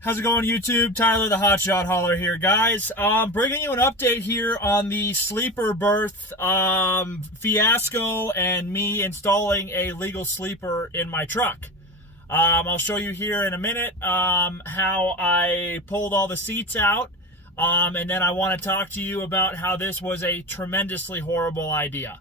How's it going, YouTube? Tyler the Hotshot Hauler here, guys. Bringing you an update here on the sleeper berth fiasco and me installing a legal sleeper in my truck. I'll show you here in a minute how I pulled all the seats out, and then I want to talk to you about how this was a tremendously horrible idea.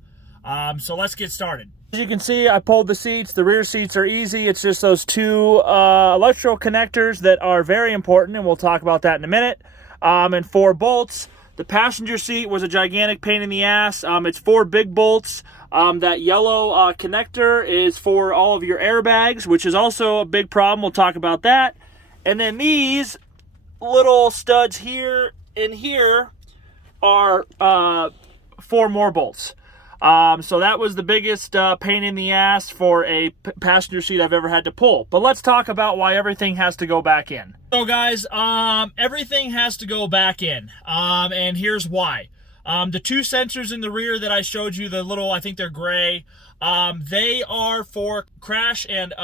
So let's get started. As you can see, I pulled the seats. The rear seats are easy. It's just those two electrical connectors that are very important, and we'll talk about that in a minute. And 4 bolts. The passenger seat was a gigantic pain in the ass. It's 4 big bolts. That yellow connector is for all of your airbags, which is also a big problem. We'll talk about that. And then these little studs here and here are 4 more bolts. So that was the biggest pain in the ass for a passenger seat I've ever had to pull. But let's talk about why everything has to go back in. So guys, everything has to go back in, and here's why. The 2 sensors in the rear that I showed you, the little, I think they're gray, they are for crash and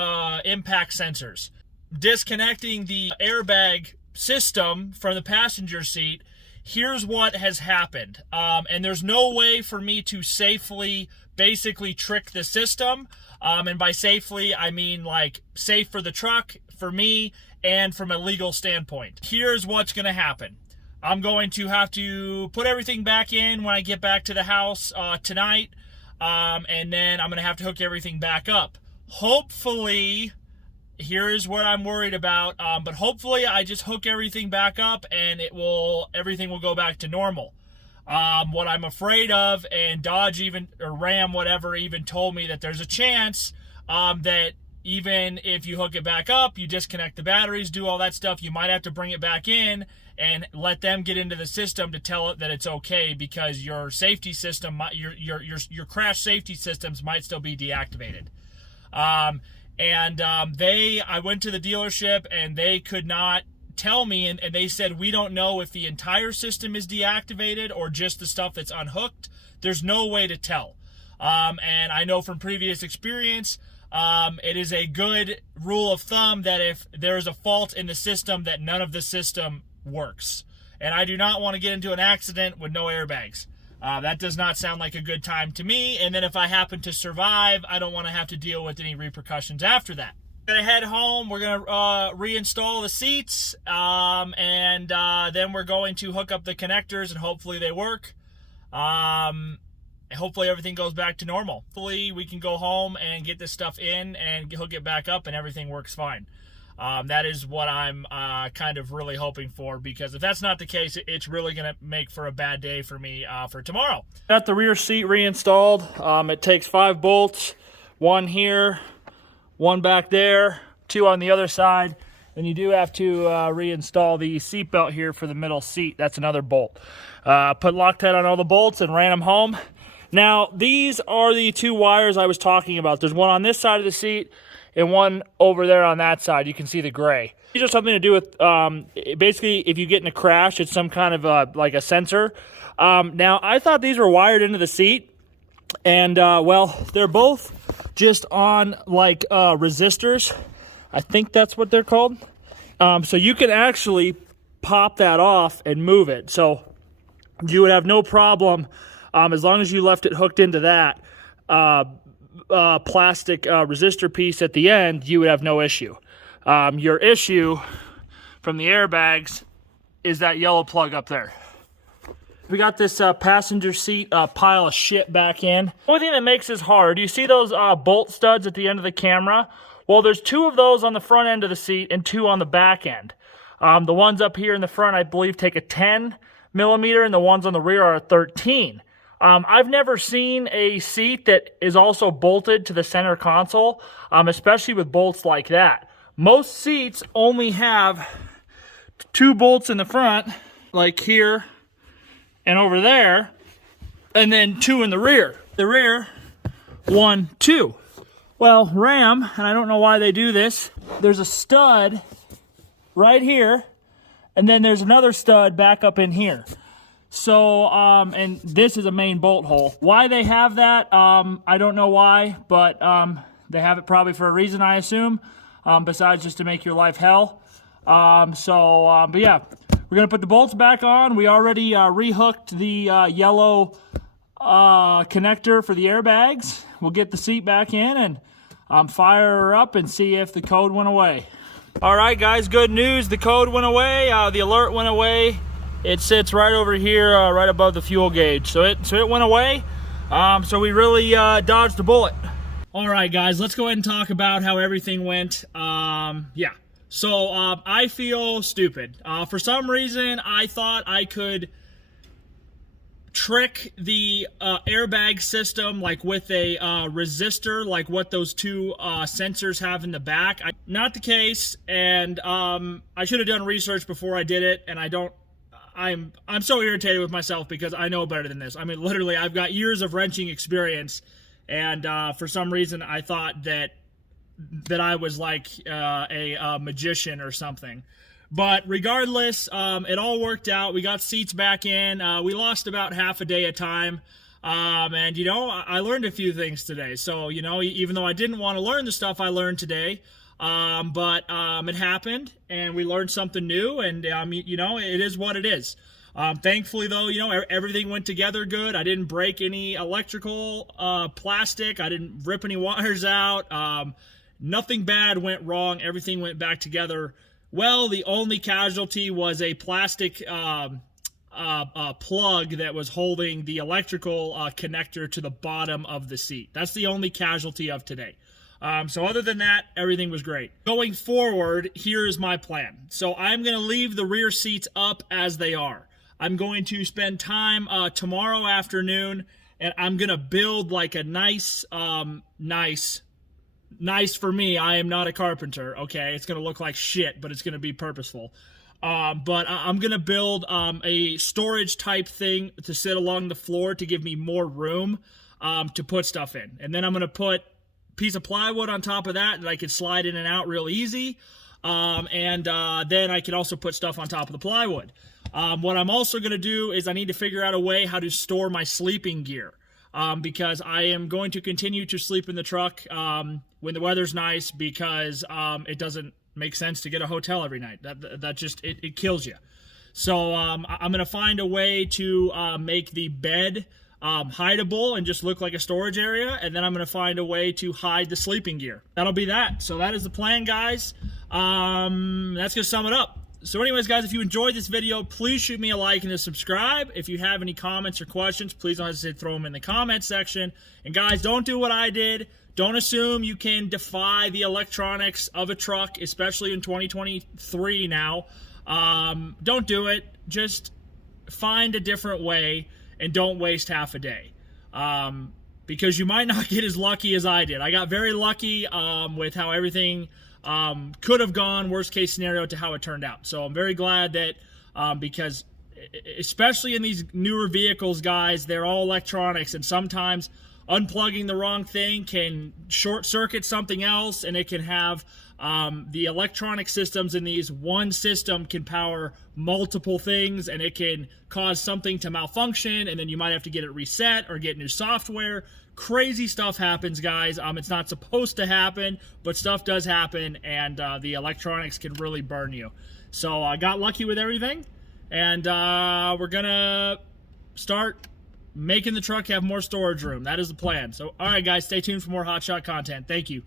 impact sensors. Disconnecting the airbag system from the passenger seat, here's what has happened. And there's no way for me to safely basically trick the system. And by safely, I mean like safe for the truck, for me, and from a legal standpoint. Here's what's going to happen. I'm going to have to put everything back in when I get back to the house tonight. And then I'm going to have to hook everything back up. Hopefully, here is what I'm worried about, but hopefully I just hook everything back up and everything will go back to normal. What I'm afraid of, and Dodge or Ram, whatever, even told me that there's a chance that even if you hook it back up, you disconnect the batteries, do all that stuff, you might have to bring it back in and let them get into the system to tell it that it's okay, because your safety system, your crash safety systems might still be deactivated. I went to the dealership and they could not tell me, and they said, we don't know if the entire system is deactivated or just the stuff that's unhooked. There's no way to tell. And I know from previous experience, it is a good rule of thumb that if there is a fault in the system, that none of the system works. And I do not want to get into an accident with no airbags. That does not sound like a good time to me. And then if I happen to survive, I don't want to have to deal with any repercussions after that. We're going to head home. We're going to reinstall the seats. Then we're going to hook up the connectors and hopefully they work. Hopefully everything goes back to normal. Hopefully we can go home and get this stuff in and hook it back up and everything works fine. That is what I'm kind of really hoping for, because if that's not the case, it's really going to make for a bad day for me for tomorrow. Got the rear seat reinstalled. It takes 5 bolts, 1 here, 1 back there, 2 on the other side, and you do have to reinstall the seat belt here for the middle seat. That's another bolt. Put Loctite on all the bolts and ran them home. Now, these are the 2 wires I was talking about. There's one on this side of the seat and one over there on that side. You can see the gray. These are something to do with, basically, if you get in a crash, it's some kind of like a sensor. Now, I thought these were wired into the seat, and, well, they're both just on, like, resistors. I think that's what they're called. So you can actually pop that off and move it. So you would have no problem, as long as you left it hooked into that plastic resistor piece at the end, you would have no issue. Your issue from the airbags is that yellow plug up there. We got this passenger seat pile of shit back in. The only thing that makes this hard, you see those bolt studs at the end of the camera? Well, there's 2 of those on the front end of the seat and 2 on the back end. The ones up here in the front, I believe, take a 10 millimeter, and the ones on the rear are a 13. I've never seen a seat that is also bolted to the center console, especially with bolts like that. Most seats only have 2 bolts in the front, like here and over there, and then 2 in the rear. The rear, 1, 2. Well, Ram, and I don't know why they do this, there's a stud right here, and then there's another stud back up in here. So, and this is a main bolt hole. Why they have that, I don't know why, but they have it probably for a reason, I assume, besides just to make your life hell. But yeah, we're gonna put the bolts back on. We already rehooked the yellow connector for the airbags. We'll get the seat back in and fire her up and see if the code went away. All right, guys, good news. The code went away. The alert went away. It sits right over here, right above the fuel gauge. So it went away. So we really dodged a bullet. All right, guys, let's go ahead and talk about how everything went. Yeah. So I feel stupid. For some reason, I thought I could trick the airbag system like with a resistor, like what those two sensors have in the back. Not the case, and I should have done research before I did it, and I'm so irritated with myself because I know better than this. I mean, literally, I've got years of wrenching experience, and for some reason, I thought that I was like a magician or something. But regardless, it all worked out. We got seats back in. We lost about half a day of time. And, you know, I learned a few things today. So, you know, even though I didn't want to learn the stuff I learned today, it happened, and we learned something new, and, you know, it is what it is. Thankfully, though, you know, everything went together good. I didn't break any electrical plastic. I didn't rip any wires out. Nothing bad went wrong. Everything went back together. Well, the only casualty was a plastic plug that was holding the electrical connector to the bottom of the seat. That's the only casualty of today. So other than that, everything was great. Going forward, here's my plan. So I'm going to leave the rear seats up as they are. I'm going to spend time tomorrow afternoon, and I'm going to build like a nice for me. I am not a carpenter, okay? It's going to look like shit, but it's going to be purposeful. But I'm going to build a storage type thing to sit along the floor to give me more room to put stuff in. And then I'm going to put a piece of plywood on top of that I could slide in and out real easy. Then I can also put stuff on top of the plywood. What I'm also going to do is I need to figure out a way how to store my sleeping gear. Because I am going to continue to sleep in the truck when the weather's nice, because it doesn't make sense to get a hotel every night. That just, it kills you. So I'm going to find a way to make the bed hideable and just look like a storage area, and then I'm going to find a way to hide the sleeping gear. That'll be that. So that is the plan, guys. That's going to sum it up. So anyways, guys, if you enjoyed this video, please shoot me a like and a subscribe. If you have any comments or questions, please don't hesitate to throw them in the comment section. And guys, don't do what I did. Don't assume you can defy the electronics of a truck, especially in 2023 now. Don't do it. Just find a different way and don't waste half a day. Because you might not get as lucky as I did. I got very lucky with how everything could have gone, worst case scenario, to how it turned out. So I'm very glad that because especially in these newer vehicles, guys, they're all electronics, and sometimes unplugging the wrong thing can short circuit something else, and it can have the electronic systems in these, one system can power multiple things, and it can cause something to malfunction, and then you might have to get it reset or get new software. Crazy stuff happens, guys. It's not supposed to happen, but stuff does happen, and the electronics can really burn you. So I got lucky with everything, and we're gonna start making the truck have more storage room. That is the plan. So all right, guys, stay tuned for more hotshot content. Thank you.